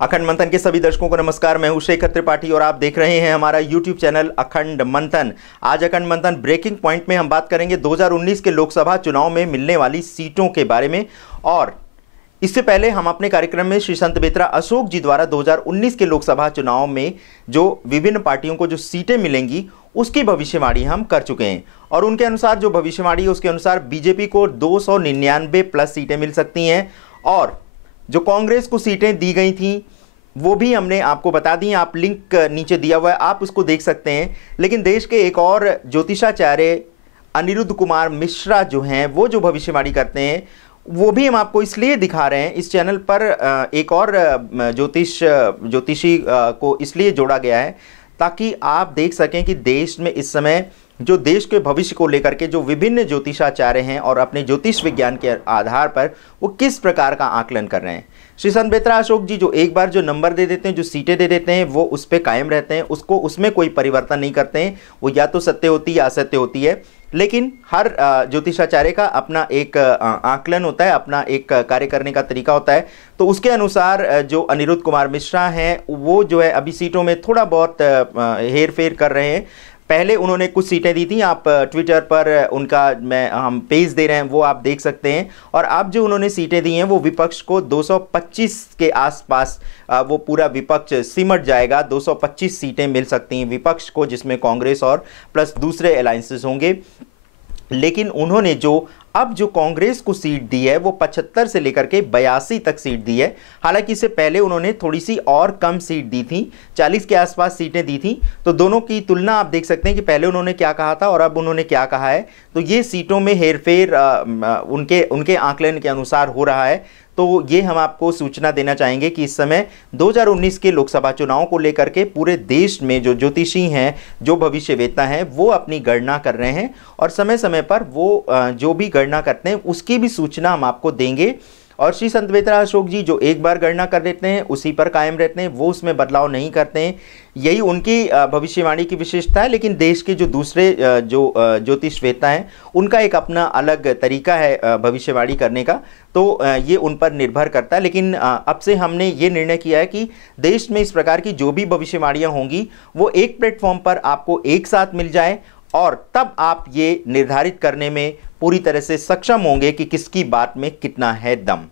अखंड मंथन के सभी दर्शकों को नमस्कार। मैं हूं शेखर त्रिपाठी और आप देख रहे हैं हमारा यूट्यूब चैनल अखंड मंथन। आज अखंड मंथन ब्रेकिंग पॉइंट में हम बात करेंगे 2019 के लोकसभा चुनाव में मिलने वाली सीटों के बारे में। और इससे पहले हम अपने कार्यक्रम में श्री संत बेत्रा अशोक जी द्वारा 2019 के लोकसभा चुनाव में जो विभिन्न पार्टियों को जो सीटें मिलेंगी उसकी भविष्यवाणी हम कर चुके हैं। और उनके अनुसार जो भविष्यवाणी है उसके अनुसार बीजेपी को 299 प्लस सीटें मिल सकती हैं और जो कांग्रेस को सीटें दी गई थी वो भी हमने आपको बता दी। आप लिंक नीचे दिया हुआ है, आप उसको देख सकते हैं। लेकिन देश के एक और ज्योतिषाचार्य अनिरुद्ध कुमार मिश्रा जो हैं वो जो भविष्यवाणी करते हैं वो भी हम आपको इसलिए दिखा रहे हैं। इस चैनल पर एक और ज्योतिषी को इसलिए जोड़ा गया है ताकि आप देख सकें कि देश में इस समय जो देश के भविष्य को लेकर के जो विभिन्न ज्योतिषाचार्य हैं और अपने ज्योतिष विज्ञान के आधार पर वो किस प्रकार का आकलन कर रहे हैं। श्री संत बेत्रा अशोक जी जो एक बार जो नंबर दे देते हैं, जो सीटें दे देते हैं, वो उस पर कायम रहते हैं, उसको उसमें कोई परिवर्तन नहीं करते हैं। वो या तो सत्य होती है या असत्य होती है। लेकिन हर ज्योतिषाचार्य का अपना एक आकलन होता है, अपना एक कार्य करने का तरीका होता है। तो उसके अनुसार जो अनिरुद्ध कुमार मिश्रा हैं वो जो है अभी सीटों में थोड़ा बहुत हेर फेर कर रहे हैं। पहले उन्होंने कुछ सीटें दी थी, आप ट्विटर पर उनका हम पेज दे रहे हैं वो आप देख सकते हैं। और अब जो उन्होंने सीटें दी हैं वो विपक्ष को 225 के आसपास वो पूरा विपक्ष सिमट जाएगा। 225 सीटें मिल सकती हैं विपक्ष को, जिसमें कांग्रेस और प्लस दूसरे अलायंसेस होंगे। लेकिन उन्होंने जो अब जो कांग्रेस को सीट दी है वो 75 से लेकर के 82 तक सीट दी है। हालांकि इससे पहले उन्होंने थोड़ी सी और कम सीट दी थी, 40 के आसपास सीटें दी थी। तो दोनों की तुलना आप देख सकते हैं कि पहले उन्होंने क्या कहा था और अब उन्होंने क्या कहा है। तो ये सीटों में हेरफेर उनके आकलन के अनुसार हो रहा है। तो ये हम आपको सूचना देना चाहेंगे कि इस समय 2019 के लोकसभा चुनाव को लेकर के पूरे देश में जो ज्योतिषी हैं, जो भविष्यवेत्ता हैं, वो अपनी गणना कर रहे हैं और समय समय पर वो जो भी गणना करते हैं उसकी भी सूचना हम आपको देंगे। और श्री संत बेत्रा अशोक जी जो एक बार गणना कर देते हैं उसी पर कायम रहते हैं, वो उसमें बदलाव नहीं करते हैं। यही उनकी भविष्यवाणी की विशेषता है। लेकिन देश के जो दूसरे जो ज्योतिषवेत्ता हैं उनका एक अपना अलग तरीका है भविष्यवाणी करने का। तो ये उन पर निर्भर करता है। लेकिन अब से हमने ये निर्णय किया है कि देश में इस प्रकार की जो भी भविष्यवाणियाँ होंगी वो एक प्लेटफॉर्म पर आपको एक साथ मिल जाए और तब आप ये निर्धारित करने में पूरी तरह से सक्षम होंगे कि किसकी बात में कितना है दम।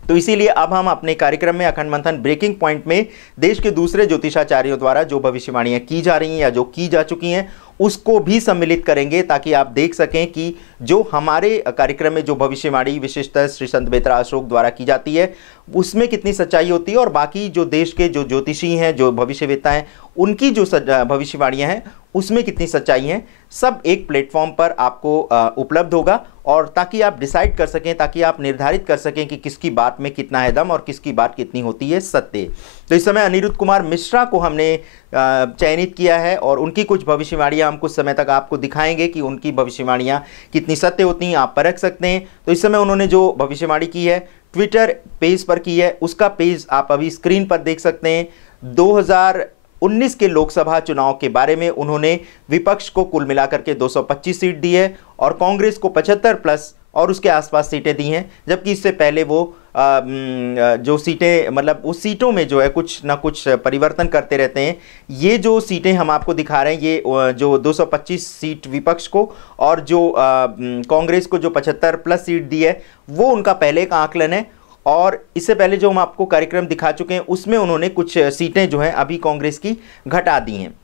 तो इसीलिए अब हम अपने कार्यक्रम में अखंड मंथन ब्रेकिंग पॉइंट में देश के दूसरे ज्योतिषाचार्यों द्वारा जो भविष्यवाणियां की जा रही हैं या जो की जा चुकी हैं उसको भी सम्मिलित करेंगे ताकि आप देख सकें कि जो हमारे कार्यक्रम में जो भविष्यवाणी विशेषतः श्री संत बेत्रा अशोक द्वारा की जाती है उसमें कितनी सच्चाई होती है और बाकी जो देश के जो ज्योतिषी हैं, जो भविष्यवेत्ता हैं, उनकी जो भविष्यवाणियां हैं उसमें कितनी सच्चाई हैं। सब एक प्लेटफॉर्म पर आपको उपलब्ध होगा और ताकि आप डिसाइड कर सकें, ताकि आप निर्धारित कर सकें कि किसकी बात में कितना है दम और किसकी बात कितनी होती है सत्य। तो इस समय अनिरुद्ध कुमार मिश्रा को हमने चयनित किया है और उनकी कुछ भविष्यवाणियां हम कुछ समय तक आपको दिखाएंगे कि उनकी भविष्यवाणियां कितनी सत्य होती हैं, आप परख सकते हैं। तो इस समय उन्होंने जो भविष्यवाणी की है ट्विटर पेज पर की है, उसका पेज आप अभी स्क्रीन पर देख सकते हैं। 2019 के लोकसभा चुनाव के बारे में उन्होंने विपक्ष को कुल मिलाकर के 225 सीट दी है और कांग्रेस को 75 प्लस और उसके आसपास सीटें दी हैं। जबकि इससे पहले वो जो सीटें मतलब उस सीटों में जो है कुछ ना कुछ परिवर्तन करते रहते हैं। ये जो सीटें हम आपको दिखा रहे हैं ये जो 225 सीट विपक्ष को और जो कांग्रेस को जो 75 प्लस सीट दी है वो उनका पहले का आकलन है। और इससे पहले जो हम आपको कार्यक्रम दिखा चुके हैं उसमें उन्होंने कुछ सीटें जो हैं अभी कांग्रेस की घटा दी हैं।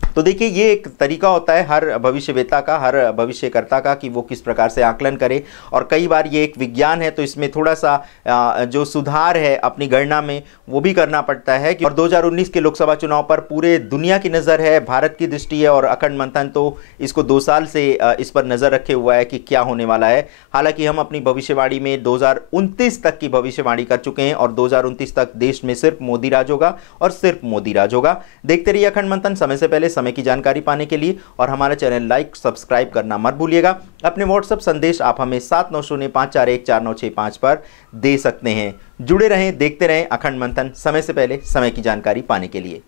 तो देखिए ये एक तरीका होता है हर भविष्यवेत्ता का, हर भविष्यकर्ता का कि वो किस प्रकार से आकलन करे। और कई बार ये एक विज्ञान है तो इसमें थोड़ा सा जो सुधार है अपनी गणना में वो भी करना पड़ता है कि और 2019 के लोकसभा चुनाव पर पूरे दुनिया की नज़र है, भारत की दृष्टि है और अखंड मंथन तो इसको 2 साल से इस पर नज़र रखे हुआ है कि क्या होने वाला है। हालांकि हम अपनी भविष्यवाणी में 2029 तक की भविष्यवाणी कर चुके हैं और 2029 तक देश में सिर्फ मोदी राज होगा और सिर्फ मोदी राज होगा। देखते रहिए अखंड मंथन समय से पहले, समय की जानकारी पाने के लिए। और हमारा चैनल लाइक सब्सक्राइब करना मत भूलिएगा। अपने व्हाट्सएप संदेश आप हमें 7905414965 पर दे सकते हैं। जुड़े रहें, देखते रहें अखंड मंथन समय से पहले, समय की जानकारी पाने के लिए।